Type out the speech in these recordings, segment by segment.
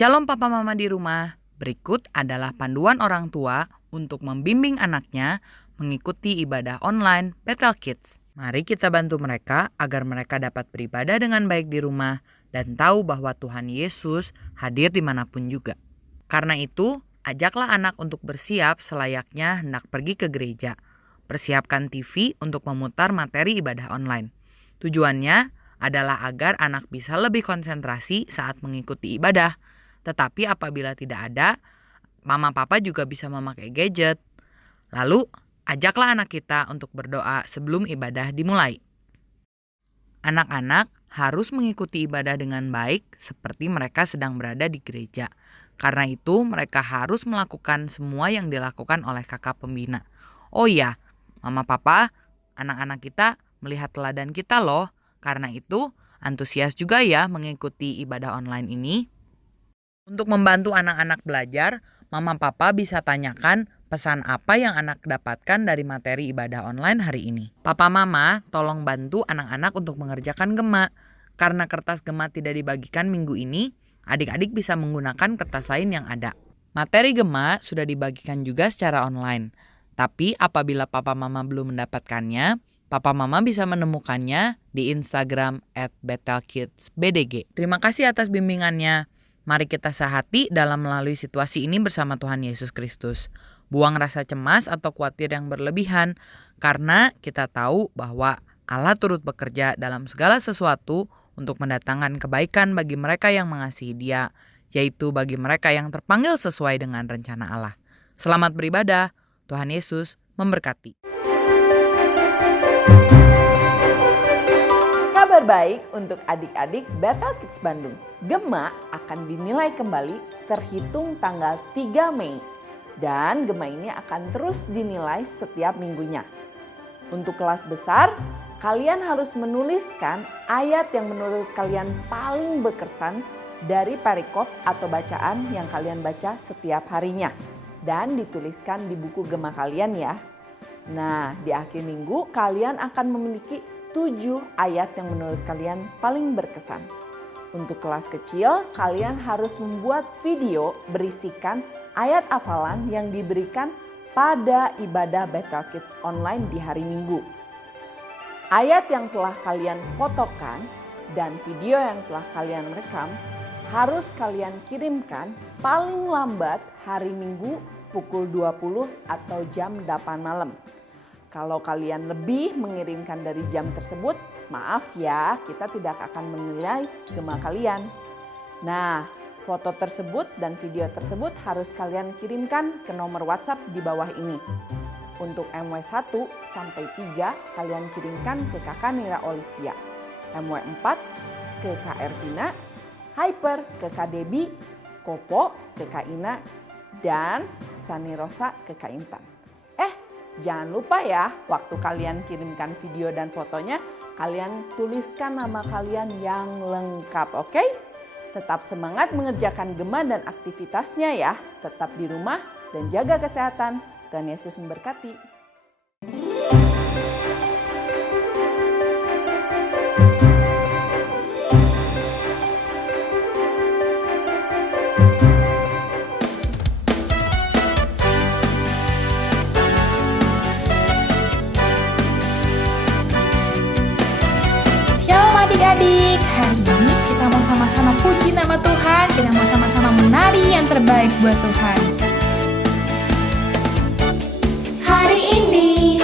Shalom papa mama di rumah. Berikut adalah panduan orang tua untuk membimbing anaknya mengikuti ibadah online Bethel Kids. Mari kita bantu mereka agar mereka dapat beribadah dengan baik di rumah dan tahu bahwa Tuhan Yesus hadir dimanapun juga. Karena itu, ajaklah anak untuk bersiap selayaknya hendak pergi ke gereja. Persiapkan TV untuk memutar materi ibadah online. Tujuannya adalah agar anak bisa lebih konsentrasi saat mengikuti ibadah. Tetapi apabila tidak ada, mama papa juga bisa memakai gadget. Lalu, ajaklah anak kita untuk berdoa sebelum ibadah dimulai. Anak-anak harus mengikuti ibadah dengan baik seperti mereka sedang berada di gereja. Karena itu, mereka harus melakukan semua yang dilakukan oleh kakak pembina. Oh iya, mama papa, anak-anak kita melihat teladan kita loh. Karena itu, antusias juga ya mengikuti ibadah online ini. Untuk membantu anak-anak belajar, mama papa bisa tanyakan pesan apa yang anak dapatkan dari materi ibadah online hari ini. Papa mama tolong bantu anak-anak untuk mengerjakan gema. Karena kertas gema tidak dibagikan minggu ini, adik-adik bisa menggunakan kertas lain yang ada. Materi gema sudah dibagikan juga secara online. Tapi apabila papa mama belum mendapatkannya, papa mama bisa menemukannya di Instagram @BethelKidsBDG. Terima kasih atas bimbingannya. Mari kita sehati dalam melalui situasi ini bersama Tuhan Yesus Kristus. Buang rasa cemas atau khawatir yang berlebihan, karena kita tahu bahwa Allah turut bekerja dalam segala sesuatu untuk mendatangkan kebaikan bagi mereka yang mengasihi Dia, yaitu bagi mereka yang terpanggil sesuai dengan rencana Allah. Selamat beribadah, Tuhan Yesus memberkati. Kabar baik untuk adik-adik Bethel Kids Bandung. Gema akan dinilai kembali terhitung tanggal 3 Mei. Dan gema ini akan terus dinilai setiap minggunya. Untuk kelas besar, kalian harus menuliskan ayat yang menurut kalian paling berkesan dari perikop atau bacaan yang kalian baca setiap harinya. Dan dituliskan di buku gema kalian ya. Nah, di akhir minggu kalian akan memiliki 7 ayat yang menurut kalian paling berkesan. Untuk kelas kecil, kalian harus membuat video berisikan ayat hafalan yang diberikan pada ibadah Bethel Kids online di hari Minggu. Ayat yang telah kalian fotokan dan video yang telah kalian rekam harus kalian kirimkan paling lambat hari Minggu pukul 20 atau jam 8 malam. Kalau kalian lebih mengirimkan dari jam tersebut, maaf ya, kita tidak akan menilai gema kalian. Nah, foto tersebut dan video tersebut harus kalian kirimkan ke nomor WhatsApp di bawah ini. Untuk MW1 sampai 3 kalian kirimkan ke Kakak Nira Olivia, MW4 ke Kak Ervina, Hyper ke Kak Debbie, Kopo ke Kak Ina, dan Sani Rosa ke Kak Intan. Jangan lupa ya, waktu kalian kirimkan video dan fotonya, kalian tuliskan nama kalian yang lengkap, oke? Tetap semangat mengerjakan gema dan aktivitasnya ya. Tetap di rumah dan jaga kesehatan. Tuhan Yesus memberkati. Adik-adik, hari ini kita mau sama-sama puji nama Tuhan, kita mau sama-sama menari yang terbaik buat Tuhan. Hari ini,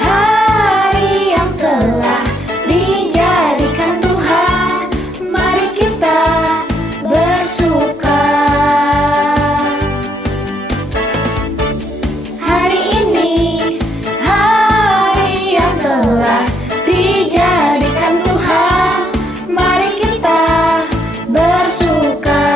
hari yang telah dijadikan Tuhan, mari kita bersuka. Hari ini, hari yang telah dijadikan Tuhan, mari kita bersuka.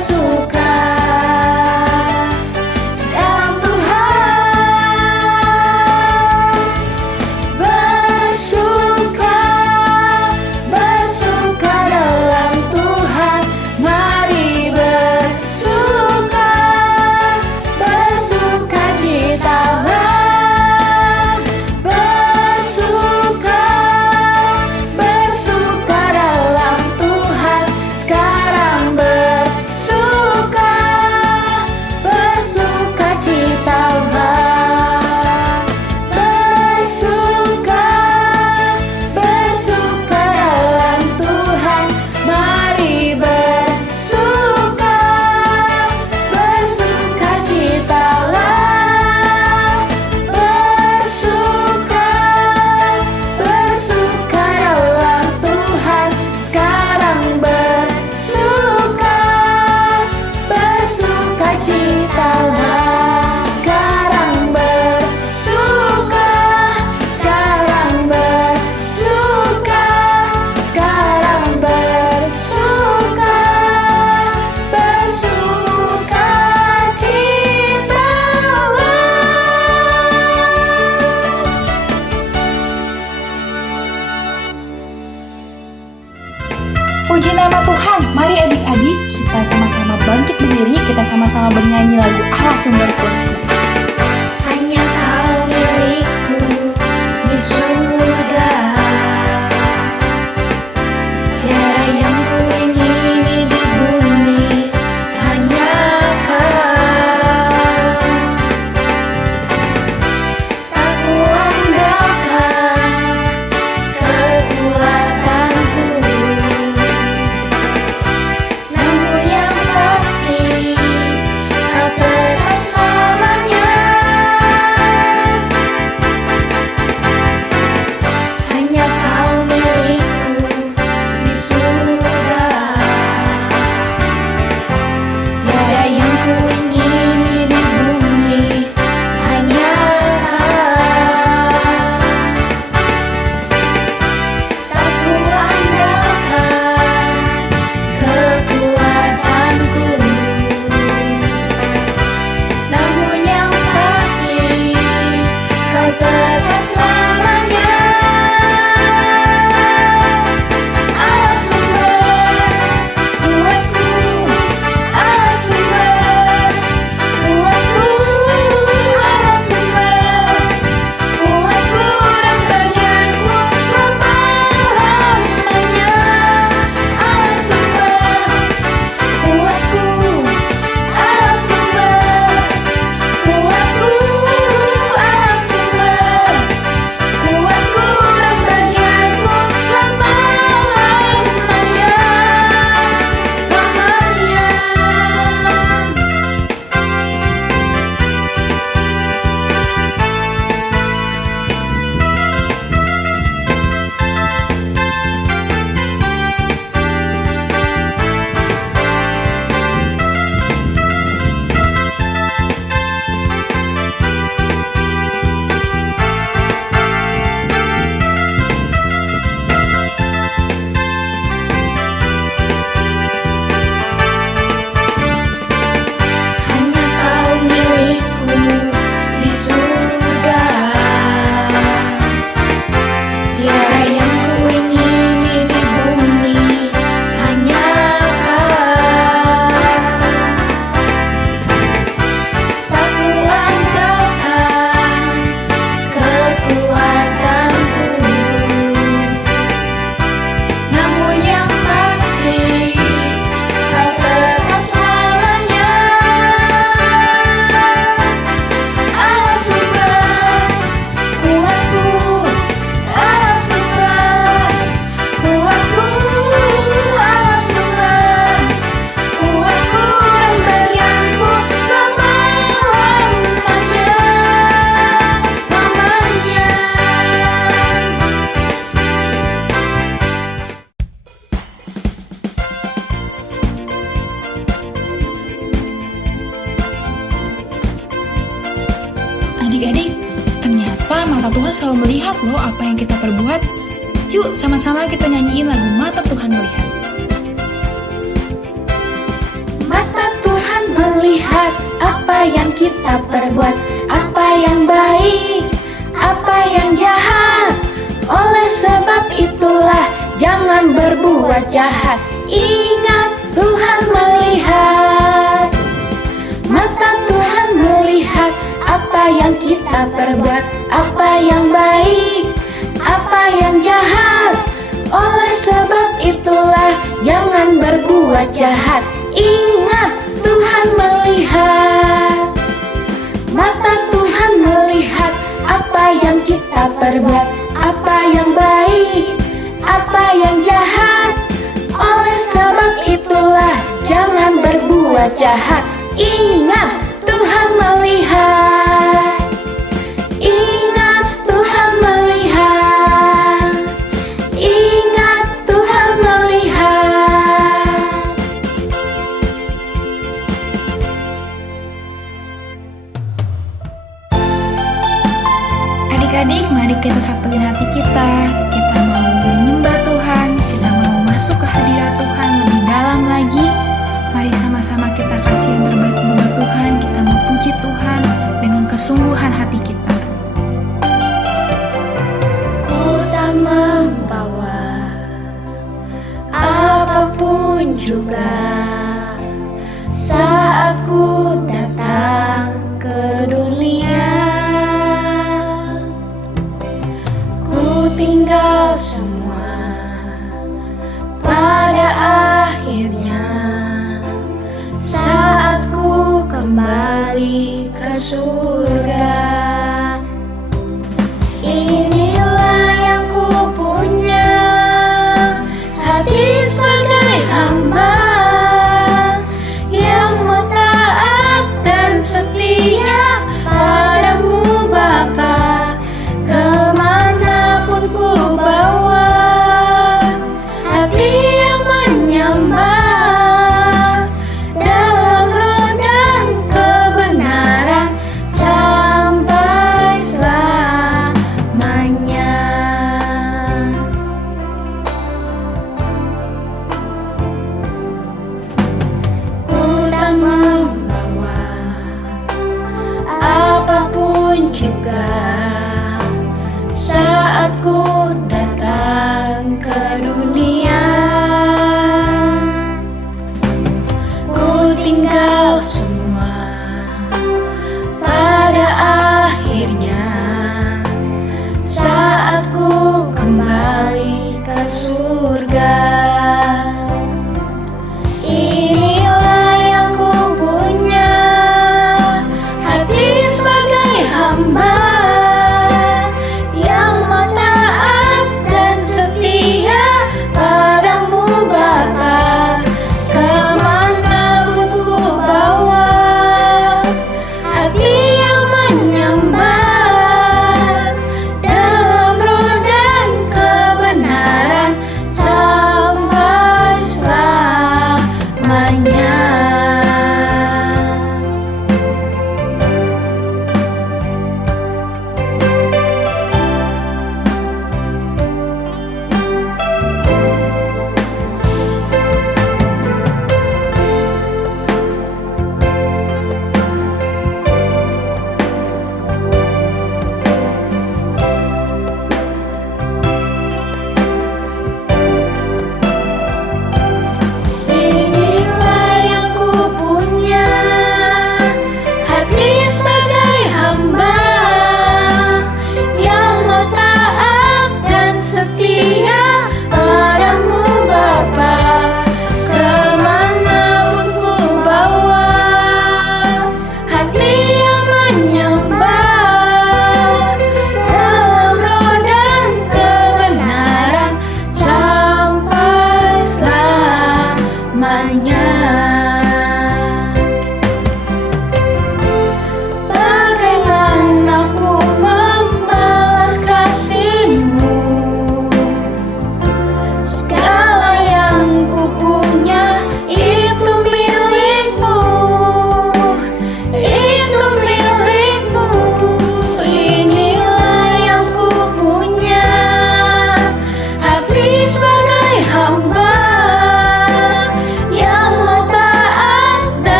bersuka dalam Tuhan, bersuka dalam Tuhan. Mari bersuka citalah, bersuka dalam Tuhan. Sekarang bersuka citalah, bersuka dalam Tuhan. Mari bersuka citalah, bersuka dalam Tuhan. Sekarang bersuka citalah, sekarang bersuka, sekarang bersuka, sekarang bersuka citalah. Puji nama Tuhan. Mari adik-adik kita sama-sama bangkit berdiri, kita sama-sama bernyanyi lagu Allah Sumberku. Hanya Kau milikku di surga, tiada yang kuingini di bumi, hanya Kau. Tak kuandalkan kekuatanku, namun yang pasti Kau tetap selamanya. Hanya Kau milikku di surga, tiada yang kuingini di bumi, hanya Kau. Tak kuandalkan kekuatanku, namun yang pasti Kau tetap selamanya. Allah sumber kuatku, Allah sumber kuatku, Allah sumber kuatku dan bagianku selama-lamanya. Allah sumber kuatku, Allah sumber kuatku, Allah sumber kuatku dan bagianku selama-lamanya, selamanya. Hanya Kau milikku di surga, tiada yang kuingini di bumi, hanya Kau. Tak kuandalkan kekuatanku, namun yang pasti Kau tetap selamanya. Allah sumber kuatku, Allah sumber kuatku, Allah sumber kuatku dan bagianku selama-lamanya, selamanya. Adik-adik, ternyata mata Tuhan selalu melihat loh apa yang kita perbuat. Yuk sama-sama kita nyanyiin lagu Mata Tuhan Melihat. Mata kita perbuat, apa yang baik, apa yang jahat. Oleh sebab itulah jangan berbuat jahat. Ingat, Tuhan melihat. Mata Tuhan melihat apa yang kita perbuat, apa yang baik, apa yang jahat. Oleh sebab itulah jangan berbuat jahat. Ingat, Tuhan melihat. Mata Tuhan melihat apa yang kita perbuat, apa yang baik, apa yang jahat. Oleh sebab itulah jangan berbuat jahat. Ingat, Tuhan melihat. Ingat, Tuhan melihat. Ingat, Tuhan melihat. Adik-adik, mari kita satuin hati kita. Kita mau menyembah Tuhan, kita mau masuk ke hadirat Tuhan lebih dalam lagi. Mari sama-sama kita kasih yang terbaik buat Tuhan. Kita mau puji Tuhan dengan kesungguhan hati kita. Ku tak membawa apapun juga saat ku datang ke dunia. Ku tinggal semua pada akhirnya.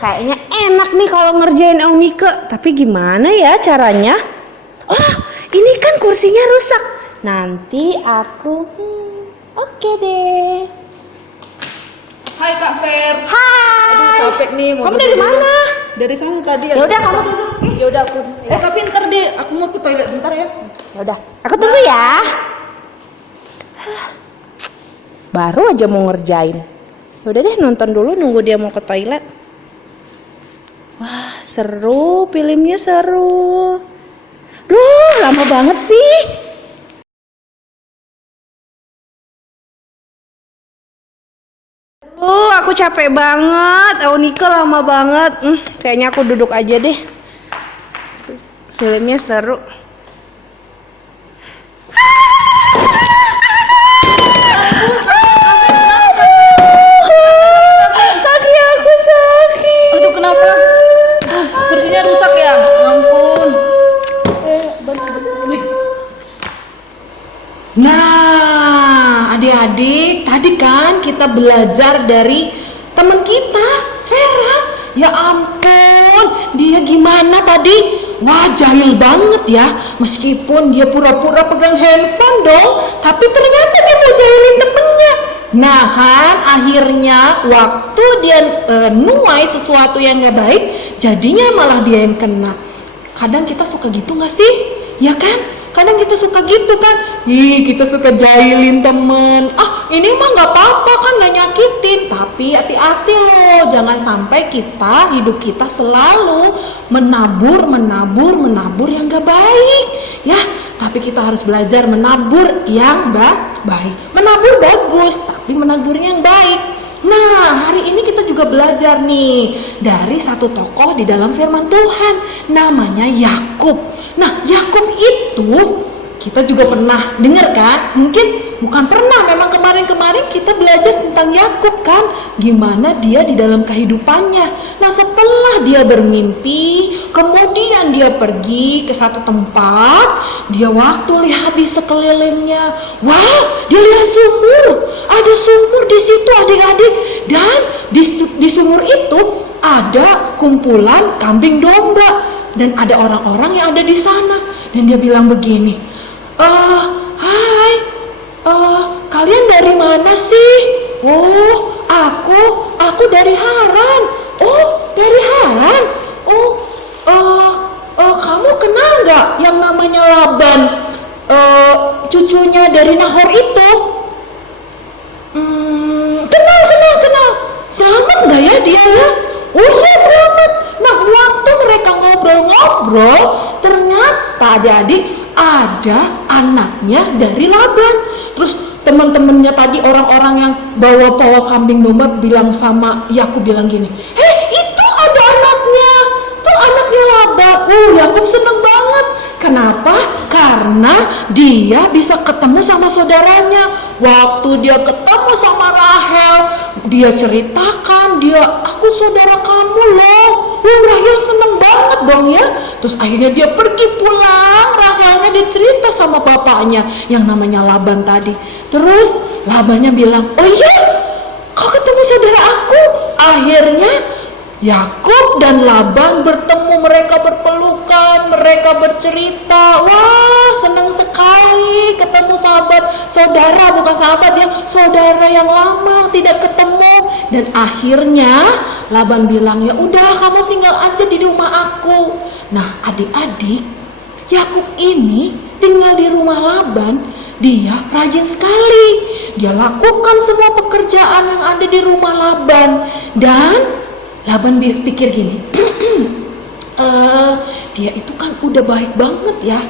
kayaknya enak nih kalau ngerjain Eunike. Tapi gimana ya caranya? Oh, ini kan kursinya rusak. Nanti aku oke deh. Hai Kak Fer. Hai. Aduh capek nih. Kamu dari mana? Dari sana tadi. Ya udah kamu duduk. Ya udah aku. Tapi ntar deh, aku mau ke toilet bentar ya. Ya udah, aku tunggu ya. Baru aja mau ngerjain. Ya udah deh, nonton dulu nunggu dia mau ke toilet. Wah, seru, filmnya seru. Duh, lama banget sih. Aku capek banget. Eunike lama banget. Kayaknya aku duduk aja deh. Filmnya seru. Kaki aku sakit. Aduh kenapa? Kursinya rusak ya? Ampun. Bantu nih. Nah, adik-adik, tadi kan kita belajar dari teman kita, Vera. Ya ampun, dia gimana tadi? Wah, jahil banget ya. Meskipun dia pura-pura pegang handphone dong, tapi ternyata dia mau jahilin temennya. Nah kan, akhirnya waktu dia nuai sesuatu yang gak baik, jadinya malah dia yang kena. Kadang kita suka gitu gak sih? Ya kan? Kadang kita suka gitu kan, kita suka jahilin temen. Ini mah nggak apa-apa kan, nggak nyakitin. Tapi hati-hati loh, jangan sampai hidup kita selalu menabur yang nggak baik, ya. Tapi kita harus belajar menabur yang baik. Menabur bagus, tapi menaburnya yang baik. Nah, hari ini kita juga belajar nih dari satu tokoh di dalam firman Tuhan, namanya Yakub. Nah, Yakub itu kita juga pernah dengar kan? Mungkin bukan pernah, memang kemarin-kemarin kita belajar tentang Yakub kan, gimana dia di dalam kehidupannya. Nah, setelah dia bermimpi, kemudian dia pergi ke satu tempat, dia waktu lihat di sekelilingnya, wah, dia lihat sumur. Ada sumur di situ adik-adik, dan di sumur itu ada kumpulan kambing domba. Dan ada orang-orang yang ada di sana. Dan dia bilang begini, hai, kalian dari mana sih? Oh, aku dari Haran. Oh, dari Haran. Kamu kenal nggak yang namanya Laban, cucunya dari Nahor itu? Kenal. Selamat nggak ya dia ya? Oh iya, selamat. Nah, waktu mereka ngobrol-ngobrol, ternyata adik-adik ada anaknya dari Laban. Terus teman-temannya tadi, orang-orang yang bawa kambing domba, bilang sama Yakub, bilang gini, itu ada anaknya, tuh anaknya Laban. Yakub seneng banget. Kenapa? Karena dia bisa ketemu sama saudaranya. Waktu dia ketemu sama Rahel, dia ceritakan, aku saudara kamu loh. Rahel seneng banget dong ya. Terus akhirnya dia pergi pulang. Rahelnya dia cerita sama bapaknya yang namanya Laban tadi. Terus Labannya bilang, oh iya, kau ketemu saudara aku. Akhirnya Yakub dan Laban bertemu, mereka berpelukan, mereka bercerita. Wah, senang sekali ketemu saudara, bukan sahabat ya, saudara yang lama tidak ketemu. Dan akhirnya Laban bilang, ya udah kamu tinggal aja di rumah aku. Nah, adik-adik, Yakub ini tinggal di rumah Laban. Dia rajin sekali. Dia lakukan semua pekerjaan yang ada di rumah Laban. Dan Laban pikir gini, dia itu kan udah baik banget ya.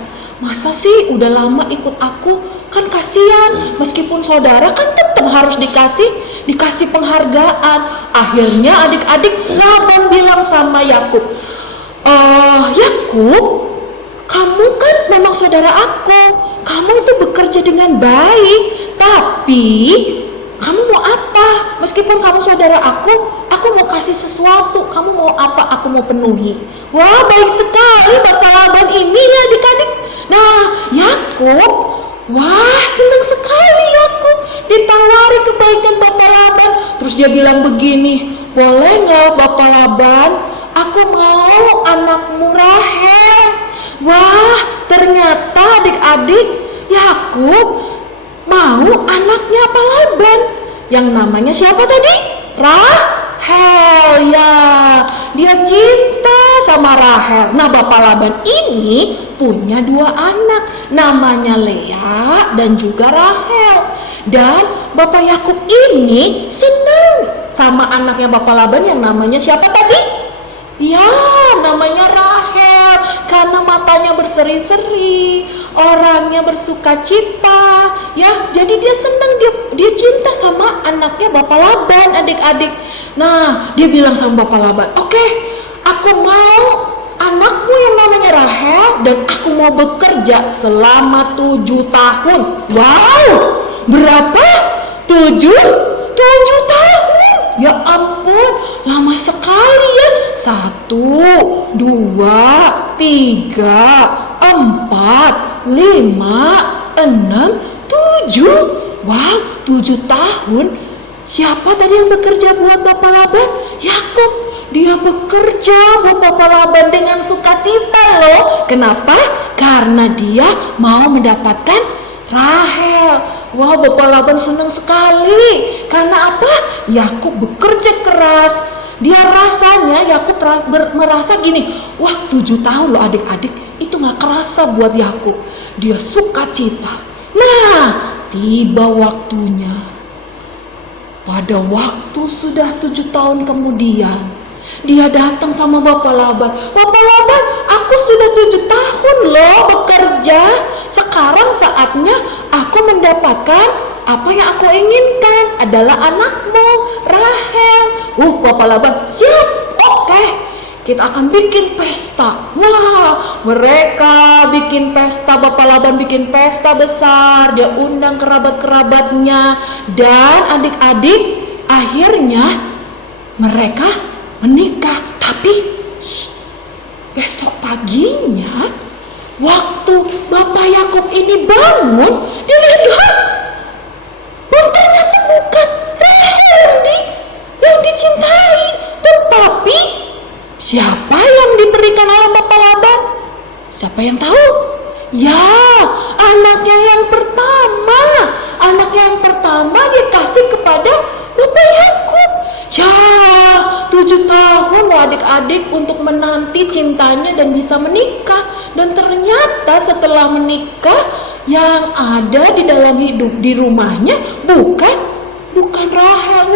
Masa sih udah lama ikut aku, kan kasihan. Meskipun saudara kan tetap harus dikasih penghargaan. Akhirnya adik-adik, Laban bilang sama Yakub, Yakub, kamu kan memang saudara aku. Kamu itu bekerja dengan baik, tapi kamu mau apa? Meskipun kamu saudara aku mau kasih sesuatu. Kamu mau apa? Aku mau penuhi. Wah, baik sekali Bapak Laban ini ya adik-adik. Nah, Yakub, wah, senang sekali Yakub ditawari kebaikan Bapak Laban. Terus dia bilang begini, boleh nggak Bapak Laban? Aku mau anakmu Rahel. Wah, ternyata adik-adik Yakub mau anaknya Pak Laban. Yang namanya siapa tadi? Rahel, ya. Dia cinta sama Rahel. Nah, Bapak Laban ini punya 2 anak, namanya Lea dan juga Rahel. Dan Bapak Yakub ini senang sama anaknya Bapak Laban yang namanya siapa tadi? Ya, namanya Rahel, karena matanya berseri-seri, orangnya bersuka cita, ya. Jadi dia senang, dia cinta sama anaknya Bapak Laban, adik-adik. Nah, dia bilang sama Bapak Laban, "Oke, aku mau anakmu yang namanya Rahel dan aku mau bekerja selama 7 tahun." Wow, berapa? 7 tahun. Ya ampun, lama sekali ya. 1, 2, 3, 4, 5, 6, 7. Wow, 7 tahun. Siapa tadi yang bekerja buat Bapak Laban? Yakub. Dia bekerja buat Bapak Laban dengan sukacita loh. Kenapa? Karena dia mau mendapatkan Rahel. Wah, Bapak Laban senang sekali. Karena apa? Yakub bekerja keras. Dia rasanya Yakub merasa gini, wah 7 tahun loh adik-adik, itu gak kerasa buat Yakub. Dia sukacita. Nah, tiba waktunya. Pada waktu sudah 7 tahun kemudian, dia datang sama Bapak Laban. "Bapak Laban, aku sudah 7 tahun loh bekerja. Sekarang saatnya aku mendapatkan apa yang aku inginkan, adalah anakmu, Rahel." Bapak Laban, "Siap, oke. Kita akan bikin pesta." Wah, mereka bikin pesta. Bapak Laban bikin pesta besar. Dia undang kerabat-kerabatnya. Dan adik-adik, akhirnya mereka menikah. Tapi besok paginya, waktu Bapak Yakub ini bangun, dia lihat, ternyata bukan Rahel yang dicintai, tetapi siapa yang diberikan oleh Bapak Laban? Siapa yang tahu? Ya, anaknya yang pertama. Anaknya yang pertama dia kasih kepada Bapak Yakub. Ya, 7 tahun loh adik-adik untuk menanti cintanya dan bisa menikah. Dan ternyata setelah menikah, yang ada di dalam hidup di rumahnya bukan Rahel.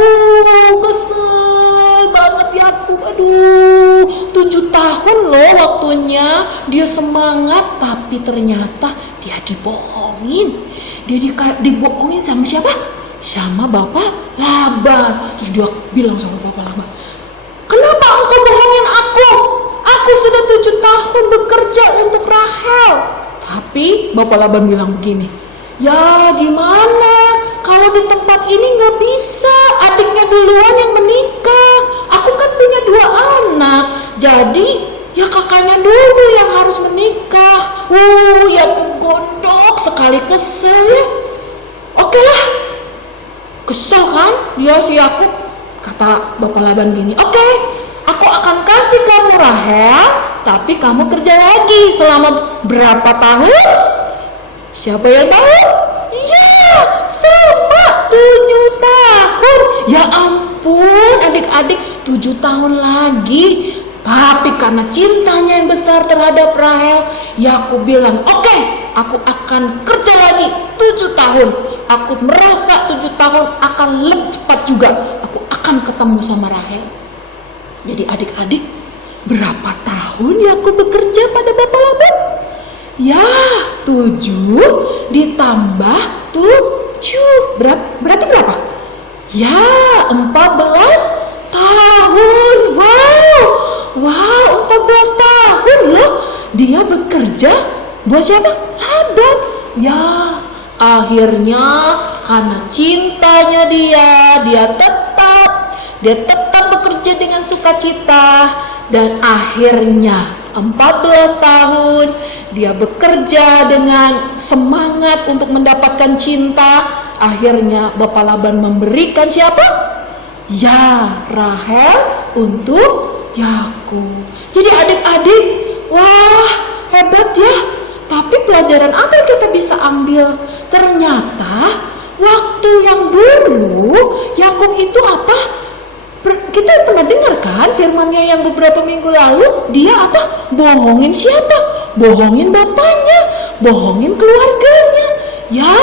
Kesel banget Yakub. Aduh, 7 tahun loh waktunya dia semangat, tapi ternyata dia dibohongin. Dia dibohongin sama siapa? Sama Bapak Laban. Terus dia bilang sama Bapak Laban, "Kenapa engkau bohongin aku? Aku sudah 7 tahun bekerja untuk Rahel." Tapi Bapak Laban bilang begini, "Ya gimana, kalau di tempat ini gak bisa, adiknya duluan yang menikah. Aku kan punya 2 anak, jadi ya kakaknya dulu yang harus menikah." Yakub gondok sekali, kesel ya. Oke lah, kesel kan dia si Yakub. Kata Bapak Laban gini, "Oke, aku akan kasih kamu Rahel, tapi kamu kerja lagi selama berapa tahun?" Siapa yang tahu? Iya, selama 7 tahun. Ya ampun adik-adik, 7 tahun lagi. Tapi karena cintanya yang besar terhadap Rahel, Yakub bilang, "Oke, aku akan kerja lagi 7 tahun. Aku merasa 7 tahun akan lebih cepat juga. Aku akan ketemu sama Rahel." Jadi adik-adik, berapa tahun Yakub bekerja pada Bapak Laban? Ya, 7 ditambah 7 berarti berapa? Ya, 14 tahun. Wow, 14 tahun loh dia bekerja buat siapa? Laban. Ya, akhirnya karena cintanya dia tetap bekerja dengan sukacita. Dan akhirnya 14 tahun dia bekerja dengan semangat untuk mendapatkan cinta. Akhirnya Bapak Laban memberikan siapa? Ya, Rahel untuk Yakub. Jadi adik-adik, wah hebat ya. Tapi pelajaran apa yang kita bisa ambil? Ternyata waktu yang dulu Yakub itu apa? Kita pernah dengar kan firmannya yang beberapa minggu lalu, dia apa? Bohongin siapa? Bohongin bapaknya, bohongin keluarganya. Ya,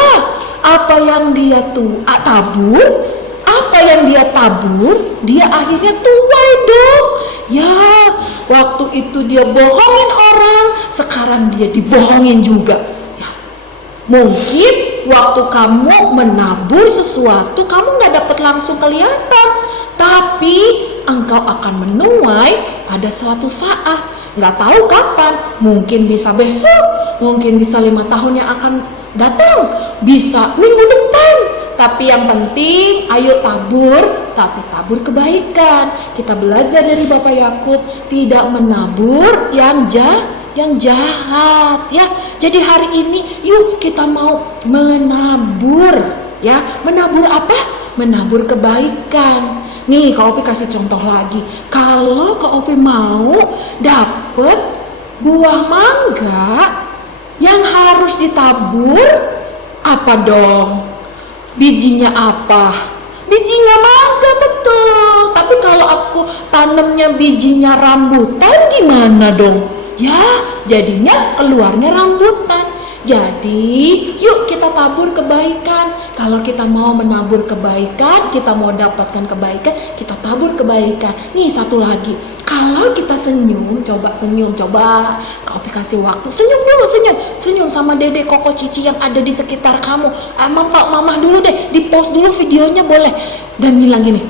apa yang dia tabur, apa yang dia tabur, dia akhirnya tuai dong. Ya, waktu itu dia bohongin orang, sekarang dia dibohongin juga. Ya, mungkin waktu kamu menabur sesuatu, kamu nggak dapat langsung kelihatan, tapi engkau akan menuai pada suatu saat. Nggak tahu kapan, mungkin bisa besok, mungkin bisa 5 tahun yang akan datang, bisa minggu depan. Tapi yang penting, ayo tabur, tapi tabur kebaikan. Kita belajar dari Bapak Yakub, tidak menabur yang jahat ya. Jadi hari ini yuk kita mau menabur ya. Menabur apa? Menabur kebaikan. Nih Kak Opi kasih contoh lagi. Kalau Kak Opi mau dapet buah mangga yang harus ditabur, apa dong? Bijinya apa? Bijinya mangga, betul. Tapi kalau aku tanamnya bijinya rambutan gimana dong? Ya, jadinya keluarnya rambutan. Jadi, yuk kita tabur kebaikan. Kalau kita mau menabur kebaikan, kita mau dapatkan kebaikan, kita tabur kebaikan. Nih satu lagi, kalau kita senyum, coba senyum, coba. Kau kasih waktu, senyum dulu, senyum sama dede, koko, cici yang ada di sekitar kamu. Mama dulu deh, di post dulu videonya boleh. Dan bilang gini,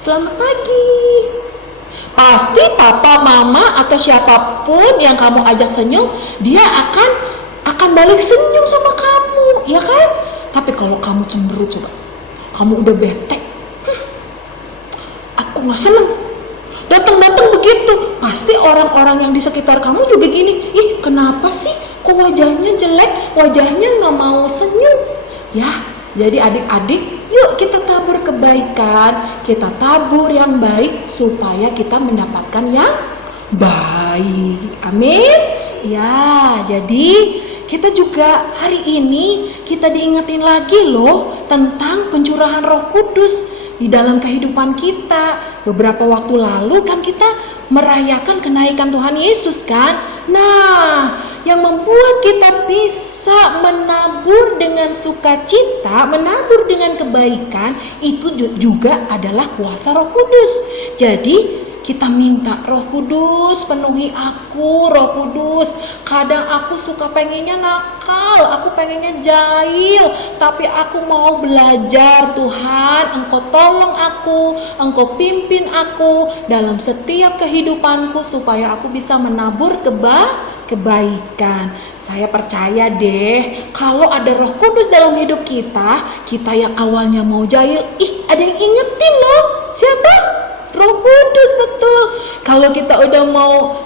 selamat pagi. Pasti papa, mama, atau siapapun yang kamu ajak senyum, dia akan balik senyum sama kamu, ya kan? Tapi kalau kamu cemberut, coba kamu udah bete, aku nggak seneng, datang begitu, pasti orang-orang yang di sekitar kamu juga gini, ih kenapa sih kok wajahnya jelek, wajahnya nggak mau senyum, ya. Jadi adik-adik, yuk kita tabur kebaikan, kita tabur yang baik supaya kita mendapatkan yang baik. Amin. Ya, jadi kita juga hari ini kita diingetin lagi loh tentang pencurahan Roh Kudus di dalam kehidupan kita. Beberapa waktu lalu kan kita merayakan kenaikan Tuhan Yesus kan. Nah, yang membuat kita bisa menabur dengan sukacita, menabur dengan kebaikan, itu juga adalah kuasa Roh Kudus. Jadi kita minta, Roh Kudus penuhi aku, Roh Kudus. Kadang aku suka pengennya nakal, aku pengennya jahil, tapi aku mau belajar. Tuhan, Engkau tolong aku, Engkau pimpin aku dalam setiap kehidupanku supaya aku bisa menabur kebaikan. Saya percaya deh, kalau ada Roh Kudus dalam hidup kita yang awalnya mau jahil, ada yang ingetin loh. Siapa? Roh Kudus, betul. Kalau kita udah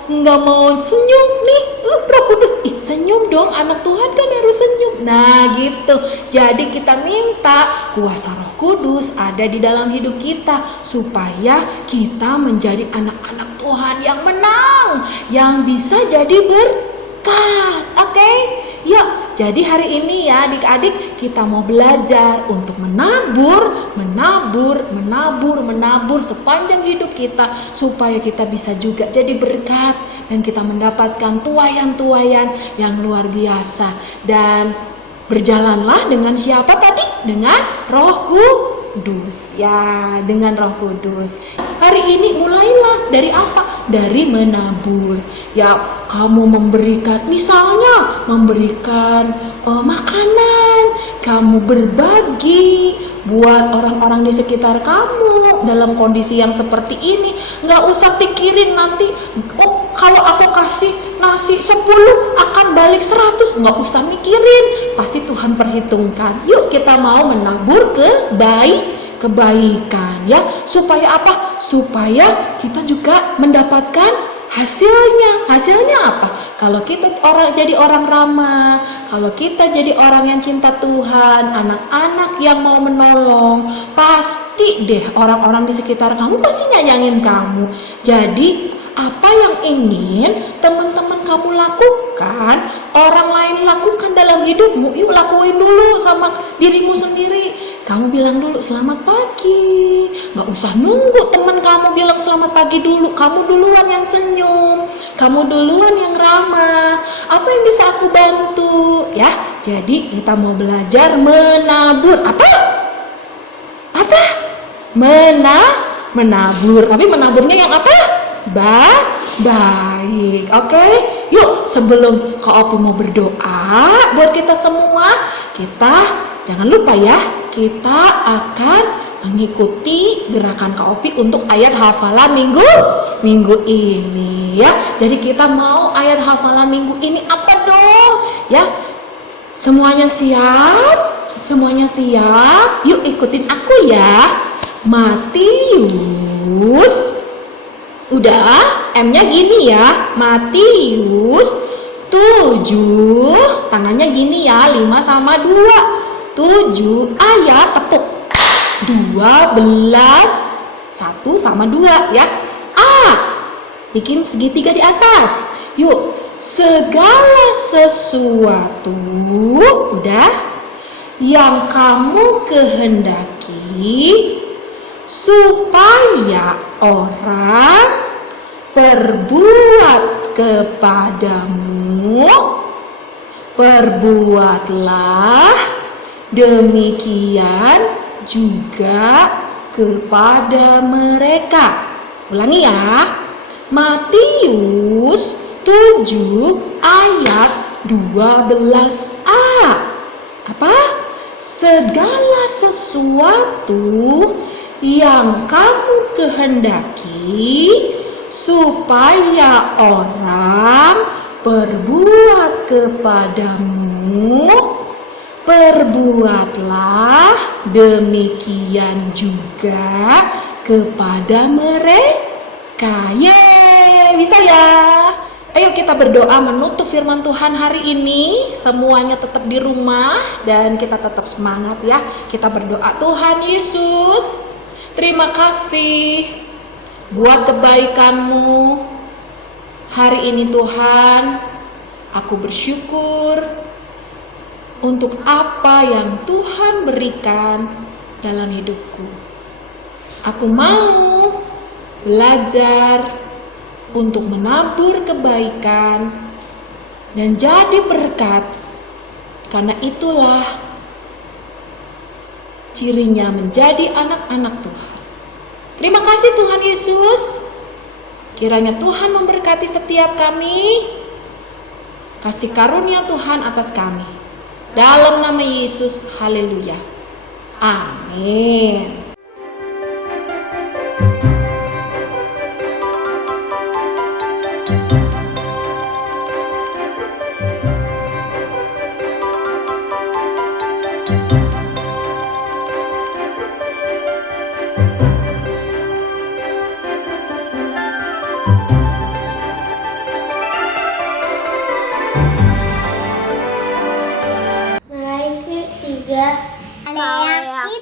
nggak mau senyum nih, Roh Kudus, senyum dong, anak Tuhan kan harus senyum. Nah gitu. Jadi kita minta kuasa Roh Kudus ada di dalam hidup kita supaya kita menjadi anak-anak Tuhan yang menang, yang bisa jadi berkat. Oke? Yuk, jadi hari ini ya adik-adik kita mau belajar untuk menabur sepanjang hidup kita supaya kita bisa juga jadi berkat dan kita mendapatkan tuaian-tuaian yang luar biasa. Dan berjalanlah dengan siapa tadi? Dengan Roh Kudus. Ya, dengan Roh Kudus. Hari ini mulailah dari apa? Dari menabur. Ya, kamu memberikan, misalnya memberikan makanan, kamu berbagi buat orang-orang di sekitar kamu dalam kondisi yang seperti ini. Nggak usah pikirin nanti, kalau aku kasih nasi 10 akan balik 100. Nggak usah mikirin, pasti Tuhan perhitungkan. Yuk kita mau menabur kebaikan ya, supaya apa? Supaya kita juga mendapatkan Hasilnya apa? Kalau kita jadi orang ramah, kalau kita jadi orang yang cinta Tuhan, anak-anak yang mau menolong, pasti deh orang-orang di sekitar kamu pasti nyayangin kamu. Jadi apa yang ingin teman-teman kamu lakukan, orang lain lakukan dalam hidupmu, yuk lakuin dulu sama dirimu sendiri. Kamu bilang dulu selamat pagi, gak usah nunggu teman kamu bilang selamat pagi dulu. Kamu duluan yang senyum, kamu duluan yang ramah. Apa yang bisa aku bantu? Ya, jadi kita mau belajar menabur. Apa? Menabur. Tapi menaburnya yang apa? Baik. Oke. Yuk, sebelum Kak Opi mau berdoa buat kita semua, kita jangan lupa ya, kita akan mengikuti gerakan Kak Opi untuk ayat hafalan minggu ini ya. Jadi kita mau ayat hafalan minggu ini apa dong? Ya. Semuanya siap? Yuk ikutin aku ya. Matius. Udah, M-nya gini ya. Matius 7. Tangannya gini ya, 5 sama 2. 7 ayat tepuk 12 1 sama 2 ya. Bikin segitiga di atas. Yuk, segala sesuatu udah yang kamu kehendaki supaya orang berbuat kepadamu, perbuatlah demikian juga kepada mereka. Ulangi ya. Matius 7 ayat 12a. Apa? Segala sesuatu yang kamu kehendaki supaya orang berbuat kepadamu, perbuatlah demikian juga kepada mereka. Yeay, bisa ya? Ayo kita berdoa menutup firman Tuhan hari ini. Semuanya tetap di rumah dan kita tetap semangat ya. Kita berdoa, Tuhan Yesus, terima kasih buat kebaikan-Mu. Hari ini Tuhan, aku bersyukur untuk apa yang Tuhan berikan dalam hidupku. Aku mau belajar untuk menabur kebaikan dan jadi berkat, karena itulah cirinya menjadi anak-anak Tuhan. Terima kasih Tuhan Yesus. Kiranya Tuhan memberkati setiap kami. Kasih karunia Tuhan atas kami. Dalam nama Yesus, haleluya. Amin.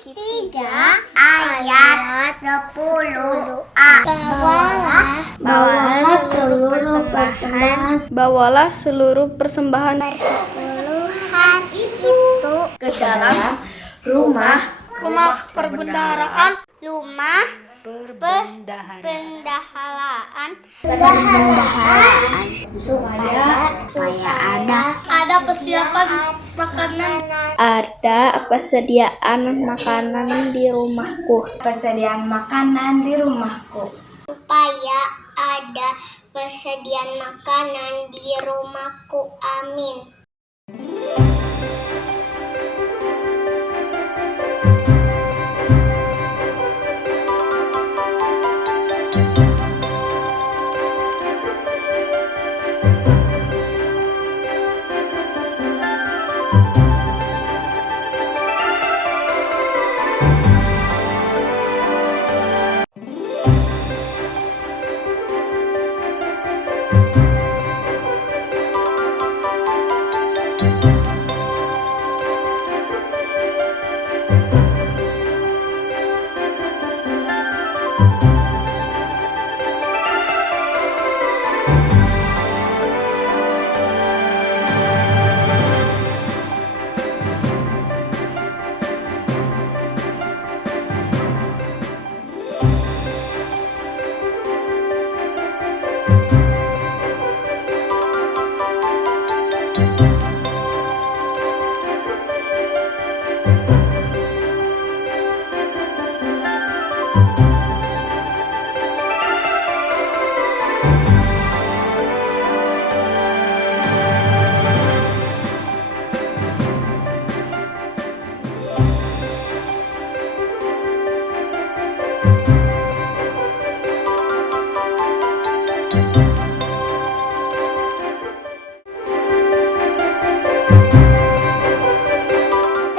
Ketiga ayat 20a. Bawalah seluruh persembahan persepuluhan itu ke dalam rumah perbendaharaan supaya ada persiapan makanan. Ada persediaan makanan di rumahku. Supaya ada persediaan makanan di rumahku. Amin.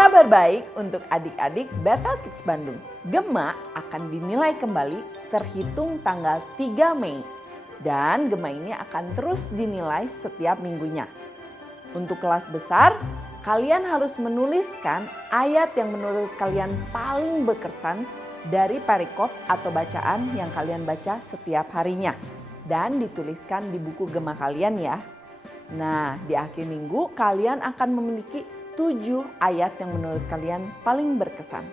Kabar baik untuk adik-adik Battle Kids Bandung. Gema akan dinilai kembali terhitung tanggal 3 Mei. Dan Gema ini akan terus dinilai setiap minggunya. Untuk kelas besar, kalian harus menuliskan ayat yang menurut kalian paling berkesan dari perikop atau bacaan yang kalian baca setiap harinya. Dan dituliskan di buku Gema kalian ya. Nah, di akhir minggu kalian akan memiliki 7 ayat yang menurut kalian paling berkesan.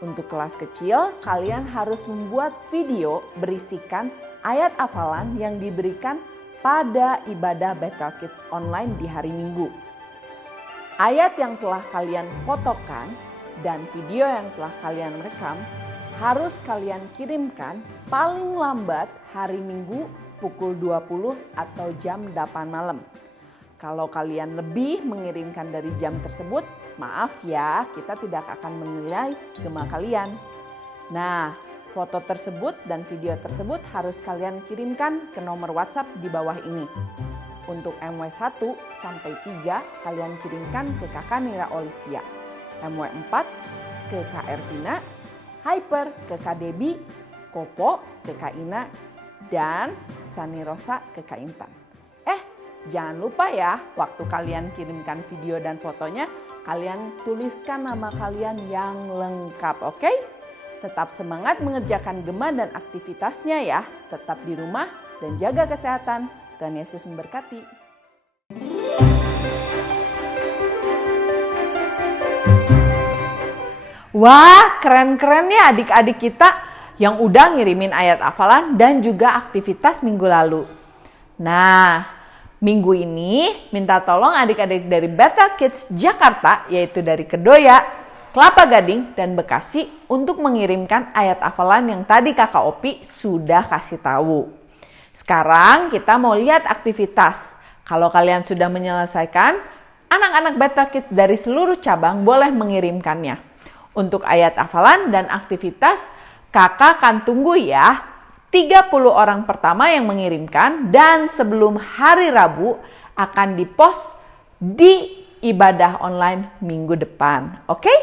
Untuk kelas kecil, kalian harus membuat video berisikan ayat hafalan yang diberikan pada ibadah Battle Kids online di hari Minggu. Ayat yang telah kalian fotokan dan video yang telah kalian rekam harus kalian kirimkan paling lambat hari Minggu pukul 20 atau jam 8 malam. Kalau kalian lebih mengirimkan dari jam tersebut, maaf ya, kita tidak akan menilai Gema kalian. Nah, foto tersebut dan video tersebut harus kalian kirimkan ke nomor WhatsApp di bawah ini. Untuk MW1 sampai 3 kalian kirimkan ke Kakak Nira Olivia. MW4 ke Kak Ervina, Hyper ke Kak Debbie, Kopo ke Kak Ina, dan Sani Rosa ke Kak Intan. Jangan lupa ya, waktu kalian kirimkan video dan fotonya, kalian tuliskan nama kalian yang lengkap, oke? Tetap semangat mengerjakan Gema dan aktivitasnya ya. Tetap di rumah dan jaga kesehatan. Tuhan Yesus memberkati. Wah, keren-keren ya adik-adik kita yang udah ngirimin ayat hafalan dan juga aktivitas minggu lalu. Nah, minggu ini minta tolong adik-adik dari Battle Kids Jakarta, yaitu dari Kedoya, Kelapa Gading, dan Bekasi untuk mengirimkan ayat hafalan yang tadi Kakak Opi sudah kasih tahu. Sekarang kita mau lihat aktivitas. Kalau kalian sudah menyelesaikan, anak-anak Battle Kids dari seluruh cabang boleh mengirimkannya. Untuk ayat hafalan dan aktivitas, Kakak akan tunggu ya. 30 orang pertama yang mengirimkan dan sebelum hari Rabu akan dipost di ibadah online minggu depan. Oke?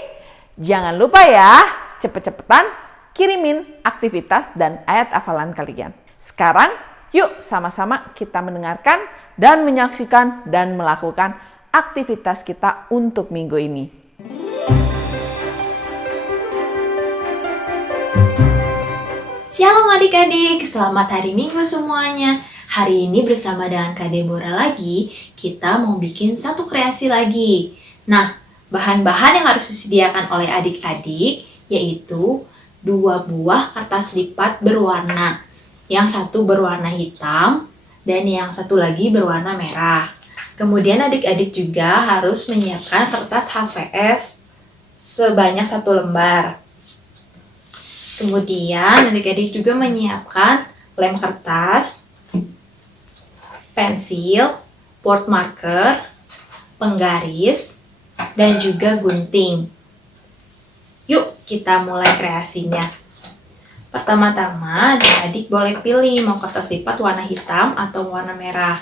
Jangan lupa ya, cepet-cepetan kirimin aktivitas dan ayat hafalan kalian. Sekarang yuk sama-sama kita mendengarkan dan menyaksikan dan melakukan aktivitas kita untuk minggu ini. Shalom adik-adik, selamat hari Minggu semuanya. Hari ini bersama dengan Kak Deborah lagi, kita mau bikin satu kreasi lagi. Nah, bahan-bahan yang harus disediakan oleh adik-adik yaitu 2 buah kertas lipat berwarna. Yang satu berwarna hitam dan yang satu lagi berwarna merah. Kemudian adik-adik juga harus menyiapkan kertas HVS sebanyak 1 lembar. Kemudian adik-adik juga menyiapkan lem kertas, pensil, board marker, penggaris, dan juga gunting. Yuk kita mulai kreasinya. Pertama-tama adik-adik boleh pilih mau kertas lipat warna hitam atau warna merah.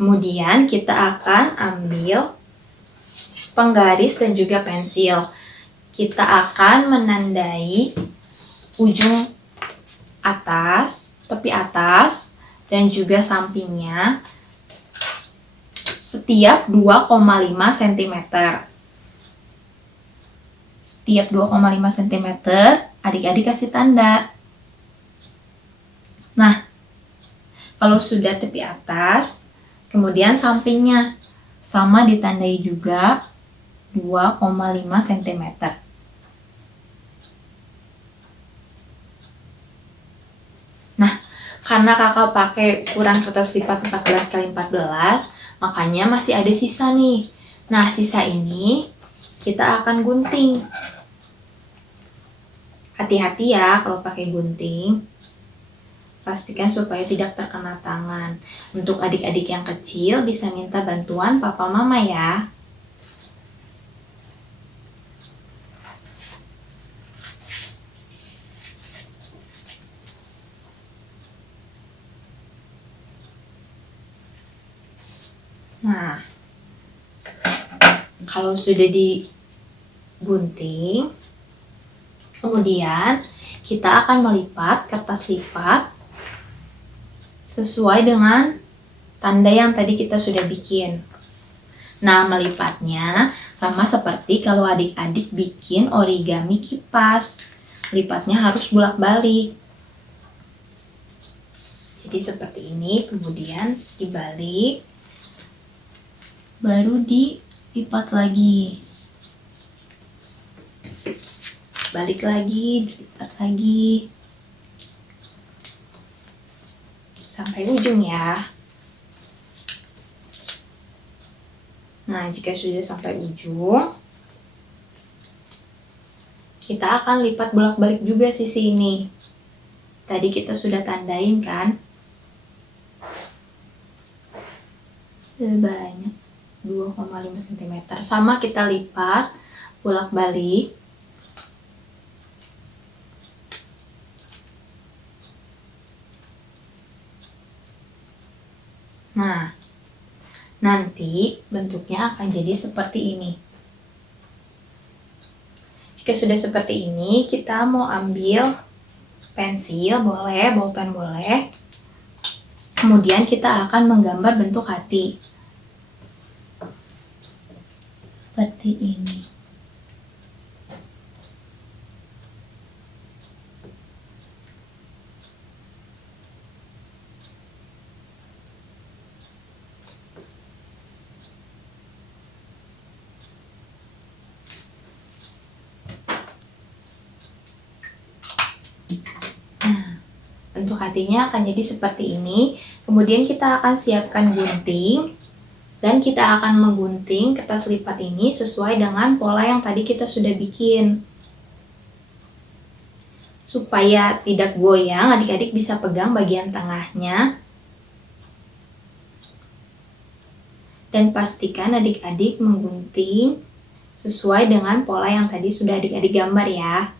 Kemudian kita akan ambil penggaris dan juga pensil. Kita akan menandai ujung atas, tepi atas, dan juga sampingnya setiap 2,5 cm. Setiap 2,5 cm, adik-adik kasih tanda. Nah, kalau sudah tepi atas, kemudian sampingnya sama ditandai juga 2,5 cm. Karena kakak pakai ukuran kertas lipat 14 kali 14, makanya masih ada sisa nih. Nah, sisa ini kita akan gunting. Hati-hati ya kalau pakai gunting. Pastikan supaya tidak terkena tangan. Untuk adik-adik yang kecil bisa minta bantuan papa mama ya. Nah, kalau sudah digunting, kemudian kita akan melipat kertas lipat sesuai dengan tanda yang tadi kita sudah bikin. Nah, melipatnya sama seperti kalau adik-adik bikin origami kipas. Lipatnya harus bolak-balik. Jadi seperti ini, kemudian dibalik, baru dilipat lagi. Balik lagi, dilipat lagi. Sampai ujung ya. Nah, jika sudah sampai ujung, kita akan lipat bolak-balik juga sisi ini. Tadi kita sudah tandain kan? Sebanyak 2,5 cm. Sama kita lipat bolak-balik. Nah, nanti bentuknya akan jadi seperti ini. Jika sudah seperti ini, kita mau ambil pensil, boleh, bolpen boleh. Kemudian kita akan menggambar bentuk hati. Seperti ini. Bentuk hatinya akan jadi seperti ini. Kemudian kita akan siapkan gunting. Dan kita akan menggunting kertas lipat ini sesuai dengan pola yang tadi kita sudah bikin. Supaya tidak goyang, adik-adik bisa pegang bagian tengahnya. Dan pastikan adik-adik menggunting sesuai dengan pola yang tadi sudah adik-adik gambar ya.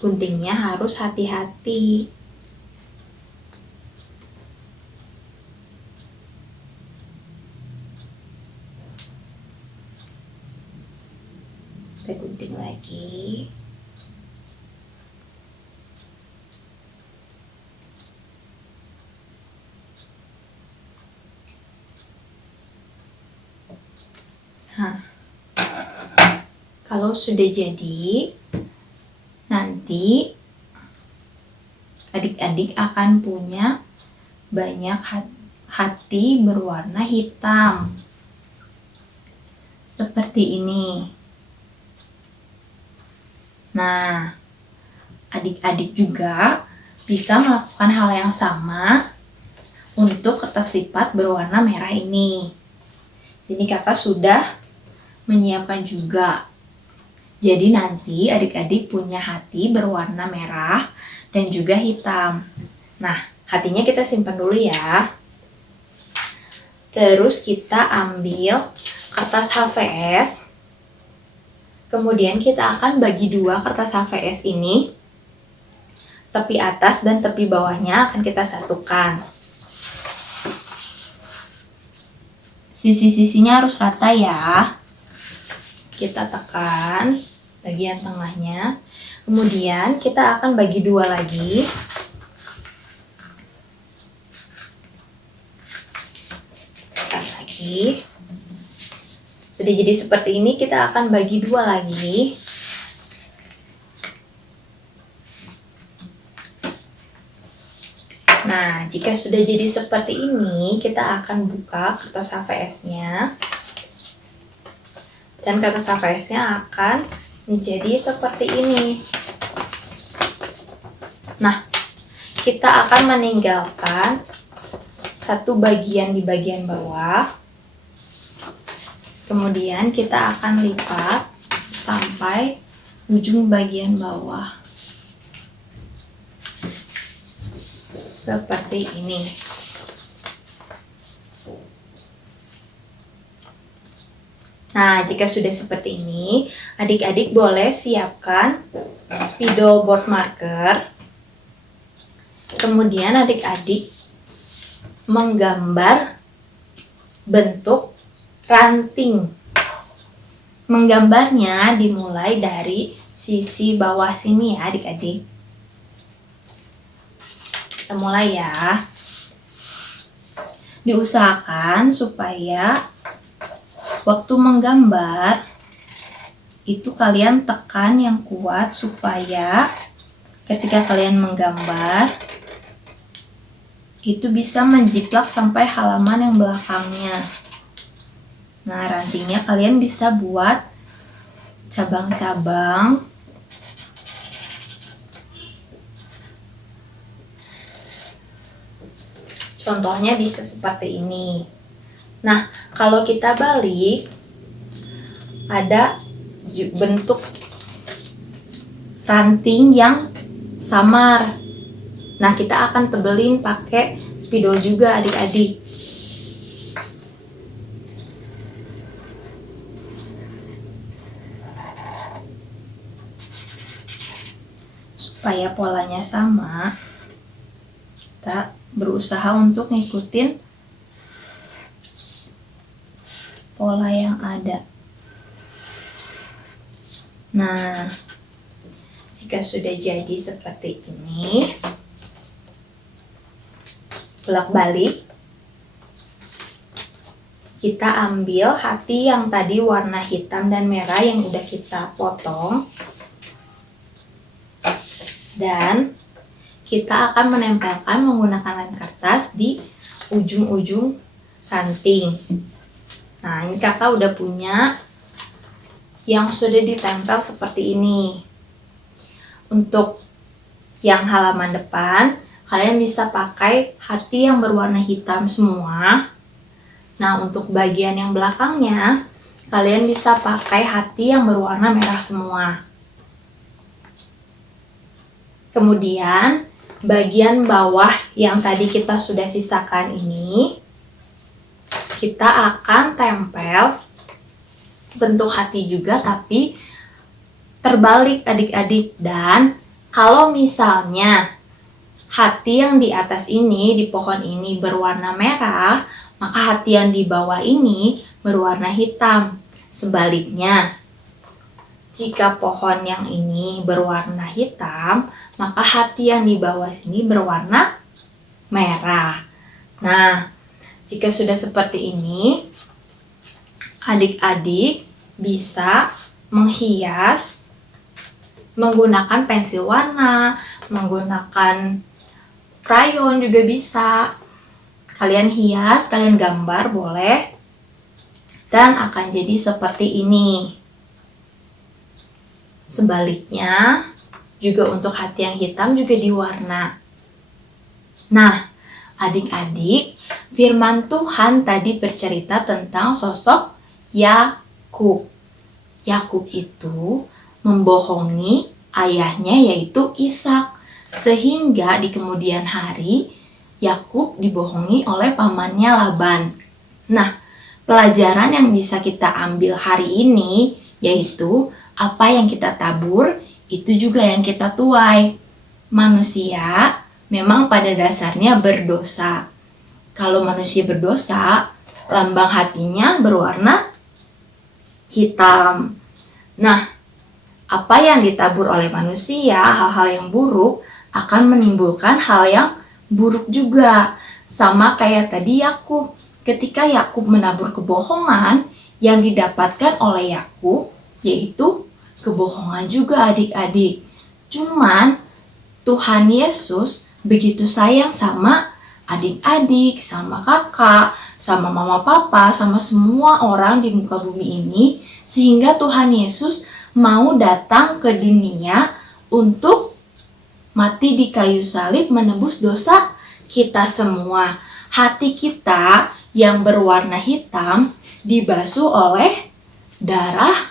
Guntingnya harus hati-hati. Kita gunting lagi. Nah, kalau sudah jadi, nanti adik-adik akan punya banyak hati berwarna hitam. Seperti ini. Nah, adik-adik juga bisa melakukan hal yang sama untuk kertas lipat berwarna merah ini. Sini kakak sudah menyiapkan juga. Jadi nanti adik-adik punya hati berwarna merah dan juga hitam. Nah, hatinya kita simpan dulu ya. Terus kita ambil kertas HVS. Kemudian kita akan bagi dua kertas HVS ini. Tepi atas dan tepi bawahnya akan kita satukan. Sisi-sisinya harus rata ya. Kita tekan bagian tengahnya. Kemudian kita akan bagi dua lagi. Tekan lagi. Sudah jadi seperti ini, kita akan bagi dua lagi. Nah, Nah, jika sudah jadi seperti ini, kita akan buka kertas HVS-nya. Dan kertas HVS-nya akan menjadi seperti ini. Nah, kita akan meninggalkan satu bagian di bagian bawah. Kemudian kita akan lipat sampai ujung bagian bawah. Seperti ini. Nah, jika sudah seperti ini, adik-adik boleh siapkan spidol board marker. Kemudian adik-adik menggambar bentuk ranting. Menggambarnya dimulai dari sisi bawah sini ya adik-adik. Kita mulai ya. Diusahakan supaya waktu menggambar itu kalian tekan yang kuat supaya ketika kalian menggambar itu bisa menjiplak sampai halaman yang belakangnya. Nah, rantingnya kalian bisa buat cabang-cabang. Contohnya bisa seperti ini. Nah, kalau kita balik, ada bentuk ranting yang samar. Nah, kita akan tebelin pakai spidol juga adik-adik. Supaya polanya sama, kita berusaha untuk ngikutin pola yang ada. Nah, jika sudah jadi seperti ini, bolak-balik, kita ambil hati yang tadi warna hitam dan merah yang udah kita potong, dan kita akan menempelkan menggunakan lem kertas di ujung-ujung ranting. Nah, ini kakak udah punya yang sudah ditempel seperti ini. Untuk yang halaman depan, kalian bisa pakai hati yang berwarna hitam semua. Nah, untuk bagian yang belakangnya, kalian bisa pakai hati yang berwarna merah semua. Kemudian, bagian bawah yang tadi kita sudah sisakan ini, kita akan tempel bentuk hati juga tapi terbalik adik-adik. Dan kalau misalnya hati yang di atas ini, di pohon ini berwarna merah, maka hati yang di bawah ini berwarna hitam. Sebaliknya, jika pohon yang ini berwarna hitam, maka hati yang di bawah sini berwarna merah. Nah, jika sudah seperti ini, adik-adik bisa menghias menggunakan pensil warna, menggunakan krayon juga bisa. Kalian hias, kalian gambar boleh, dan akan jadi seperti ini. Sebaliknya, juga untuk hati yang hitam juga diwarna. Nah, adik-adik, firman Tuhan tadi bercerita tentang sosok Yakub. Yakub itu membohongi ayahnya yaitu Ishak, sehingga di kemudian hari Yakub dibohongi oleh pamannya Laban. Nah, pelajaran yang bisa kita ambil hari ini yaitu apa yang kita tabur itu juga yang kita tuai. Manusia memang pada dasarnya berdosa. Kalau manusia berdosa, lambang hatinya berwarna hitam. Nah, apa yang ditabur oleh manusia, hal-hal yang buruk, akan menimbulkan hal yang buruk juga. Sama kayak tadi Yakub. Ketika Yakub menabur kebohongan, yang didapatkan oleh Yakub yaitu kebohongan juga adik-adik. Cuman Tuhan Yesus begitu sayang sama adik-adik, sama kakak, sama mama papa, sama semua orang di muka bumi ini, sehingga Tuhan Yesus mau datang ke dunia untuk mati di kayu salib menebus dosa kita semua. Hati kita yang berwarna hitam dibasuh oleh darah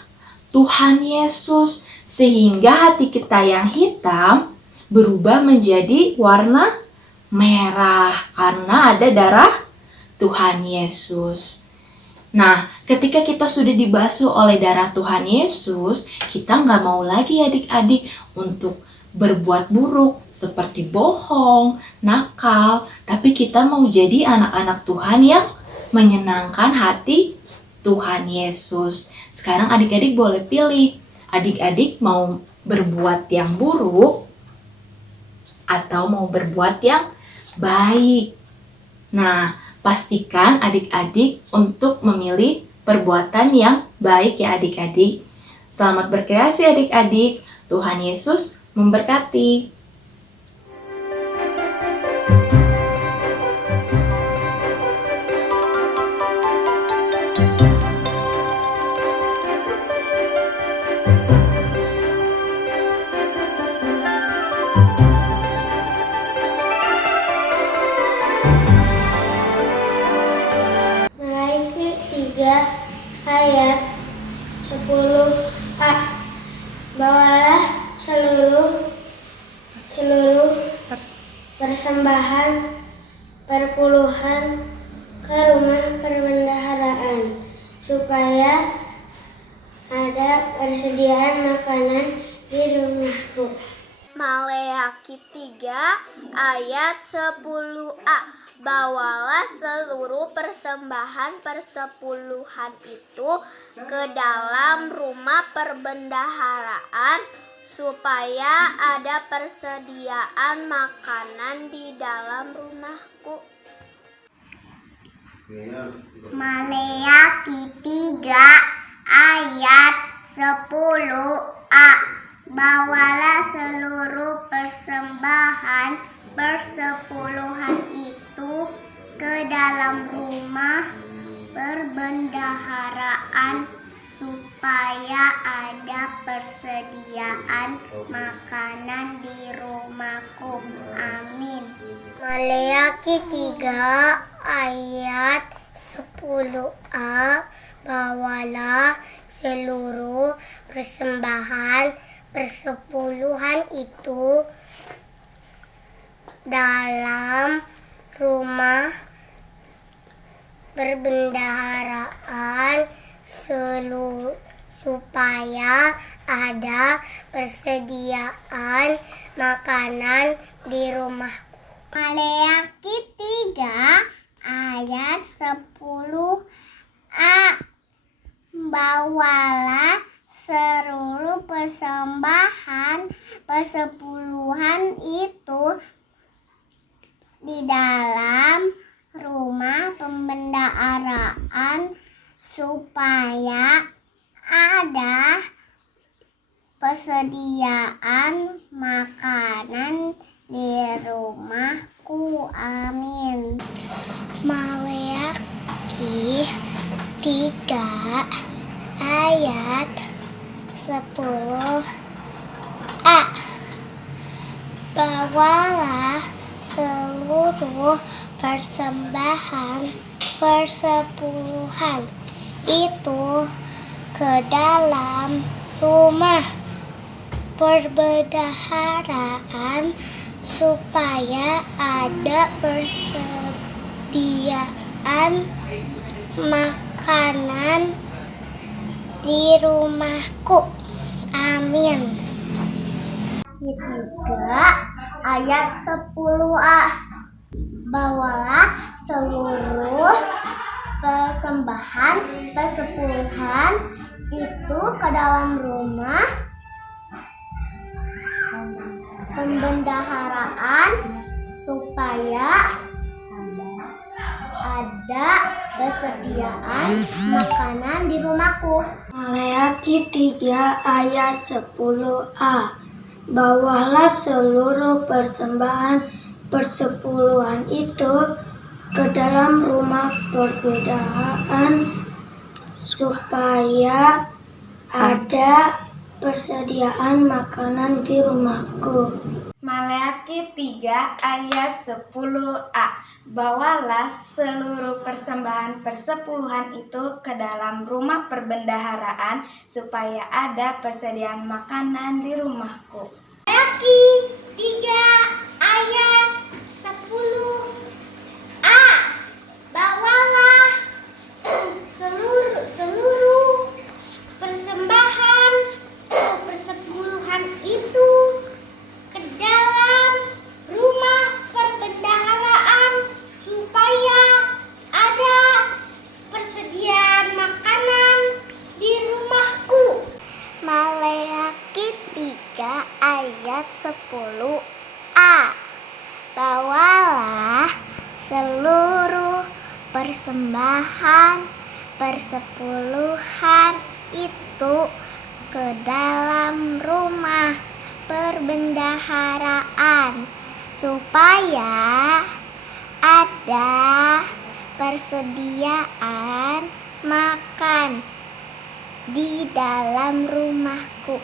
Tuhan Yesus, sehingga hati kita yang hitam berubah menjadi warna merah karena ada darah Tuhan Yesus. Nah, ketika kita sudah dibasuh oleh darah Tuhan Yesus, kita nggak mau lagi adik-adik untuk berbuat buruk seperti bohong, nakal, tapi kita mau jadi anak-anak Tuhan yang menyenangkan hati Tuhan Yesus. Sekarang adik-adik boleh pilih, adik-adik mau berbuat yang buruk atau mau berbuat yang baik. Nah, pastikan adik-adik untuk memilih perbuatan yang baik ya adik-adik. Selamat berkreasi adik-adik. Tuhan Yesus memberkati. Meraih 3 ayat 10a. Bawalah seluruh persembahan perpuluhan ke rumah perbendaharaan, supaya ada persediaan makanan di rumahku. Maleakhi 3 ayat 10a. Bawalah seluruh persembahan persepuluhan itu ke dalam rumah perbendaharaan, supaya ada persediaan makanan di dalam rumahku. Maleakhi 3 ayat 10a. Bawalah seluruh persembahan persepuluhan itu ke dalam rumah perbendaharaan, supaya ada persediaan makanan di rumahku. Amin. Maleakhi 3 ayat 10a. Bawalah seluruh persembahan persepuluhan itu dalam rumah perbendaharaan, supaya ada persediaan makanan di rumahku. Maleakhi 3 ayat 10a. Bawalah seluruh persembahan persepuluhan itu di dalam rumah pembendaharaan, supaya ada persediaan makanan di rumahku. Amin. Maleakhi 3 ayat 10a. Bawalah seluruh persembahan persepuluhan itu ke dalam rumah perbendaharaan, supaya ada persediaan makanan di rumahku. Amin. 3 ayat 10a. Bawalah seluruh persembahan persepuluhan itu ke dalam rumah pembendaharaan, supaya ada persediaan makanan di rumahku. Maleakhi 3 ayat 10a. Bawalah seluruh persembahan persepuluhan itu ke dalam rumah perbedaan supaya ada persediaan makanan di rumahku. Maleakhi 3 ayat 10a. Bawalah seluruh persembahan persepuluhan itu ke dalam rumah perbendaharaan supaya ada persediaan makanan di rumahku. Maleakhi 3 ayat 10a. Bawalah seluruh persembahan persepuluhan itu ke dalam rumah perbendaharaan supaya ada persediaan makanan di rumahku. Maleakhi 3 ayat 10a. Bawalah seluruh persembahan persepuluhan itu ke dalam rumah perbendaharaan supaya ada persediaan makan di dalam rumahku.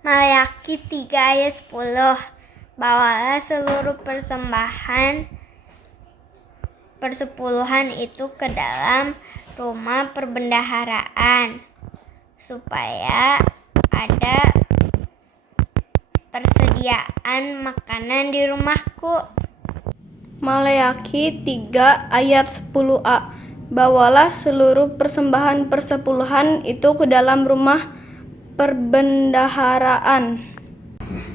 Maleakhi 3 ayat 10. Bawalah seluruh persembahan persepuluhan itu ke dalam rumah perbendaharaan supaya ada persediaan makanan di rumahku. Maleakhi 3 ayat 10a. Bawalah seluruh persembahan persepuluhan itu ke dalam rumah perbendaharaan.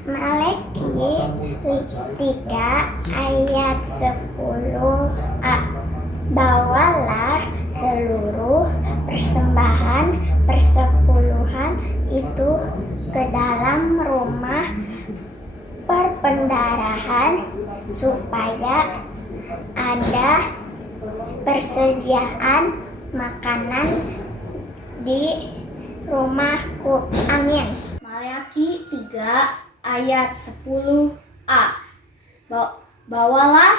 Maleakhi 3 ayat 10a. Bawalah seluruh persembahan persepuluhan itu ke dalam rumah perbendaharaan supaya ada persediaan makanan di rumahku. Amin. Maleakhi 3 ayat 10a. Bawalah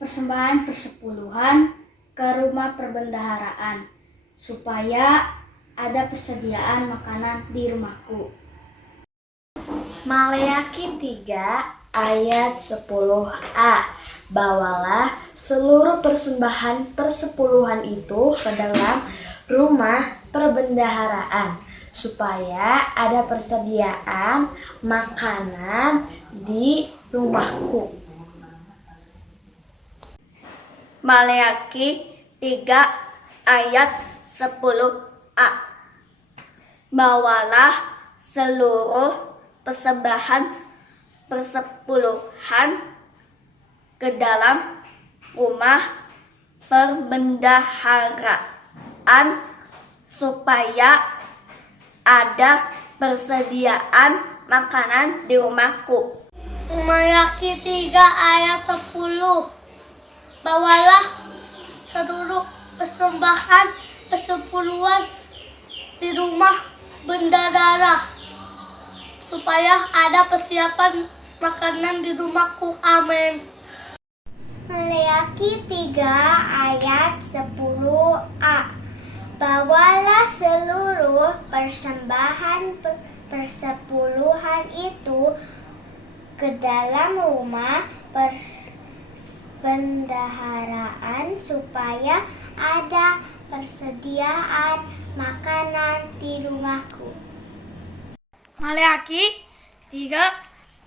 persembahan persepuluhan ke rumah perbendaharaan supaya ada persediaan makanan di rumahku. Maleakhi 3 ayat 10a. Bawalah seluruh persembahan persepuluhan itu ke dalam rumah perbendaharaan supaya ada persediaan makanan di rumahku. Maleakhi 3 ayat 10a. Bawalah seluruh persembahan persepuluhan ke dalam rumah perbendaharaan supaya ada persediaan makanan di rumahku. Maleakhi 3 ayat 10. Bawalah seluruh persembahan persepuluhan di rumah bendahara supaya ada persiapan makanan di rumahku. Amin. Maleakhi 3 ayat 10a. Bawalah seluruh persembahan persepuluhan itu ke dalam rumah perbendaharaan supaya ada persediaan makanan di rumahku. Maleakhi 3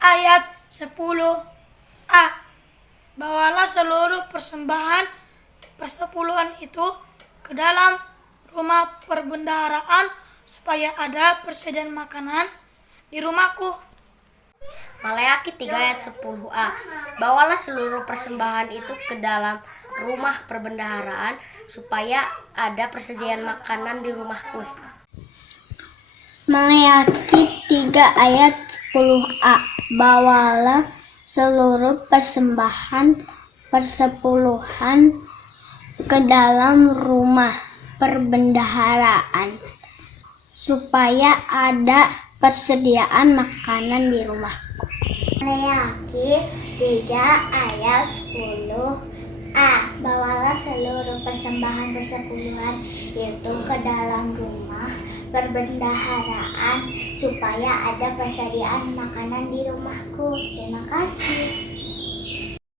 ayat 10a. Bawalah seluruh persembahan persepuluhan itu ke dalam rumah perbendaharaan supaya ada persediaan makanan di rumahku. Maleakhi 3 ayat 10a. Bawalah seluruh persembahan itu ke dalam rumah perbendaharaan supaya ada persediaan makanan di rumahku. Maleakhi 3 ayat 10a. Bawalah seluruh persembahan persepuluhan ke dalam rumah perbendaharaan supaya ada persediaan makanan di rumahku. Maleakhi 3 ayat 10a. Bawalah seluruh persembahan persepuluhan itu ke dalam rumah perbendaharaan supaya ada persediaan makanan di rumahku. Terima kasih.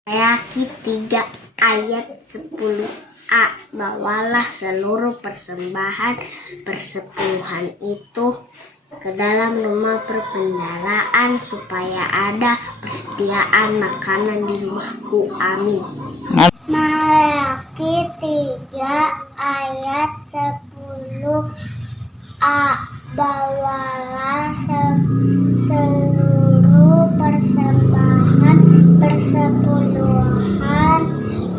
Maleakhi 3 ayat 10a. Bawalah seluruh persembahan persepuluhan itu ke dalam rumah perbendaharaan supaya ada persediaan makanan di rumahku. Amin. Maleakhi 3 ayat 10a. Bawalah seluruh persembahan persepuluhan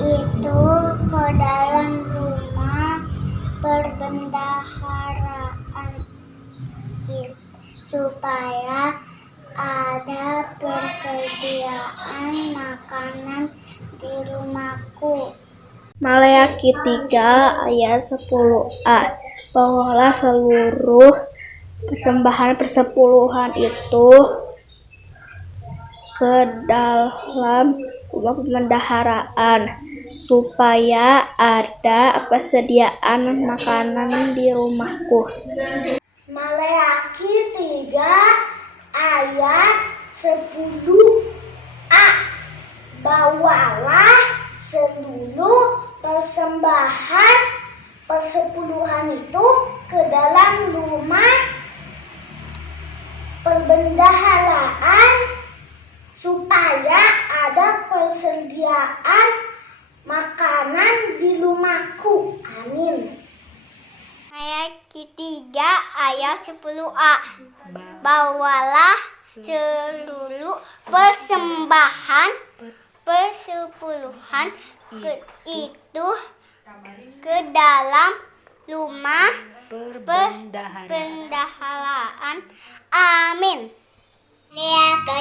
itu ke dalam rumah perbendaharaan supaya ada persediaan makanan di rumahku. Maleakhi 3 ayat 10a. Bawalah seluruh persembahan persepuluhan itu ke dalam rumah perbendaharaan supaya ada persediaan makanan di rumahku. Maleakhi 3 ayat 10a. Bawalah seluruh persembahan persepuluhan itu ke dalam rumah perbendaharaan supaya ada persediaan makanan di rumahku. Amin. Maleakhi 3 ayat 10a. Bawalah seluruh persembahan persepuluhan itu ke dalam rumah perbendaharaan. Amin. Maleakhi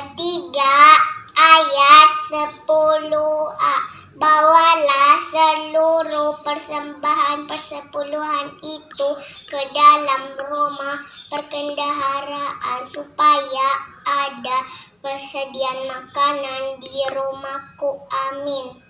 3 ayat 10a. Bawalah seluruh persembahan persepuluhan itu ke dalam rumah perbendaharaan supaya ada persediaan makanan di rumahku. Amin.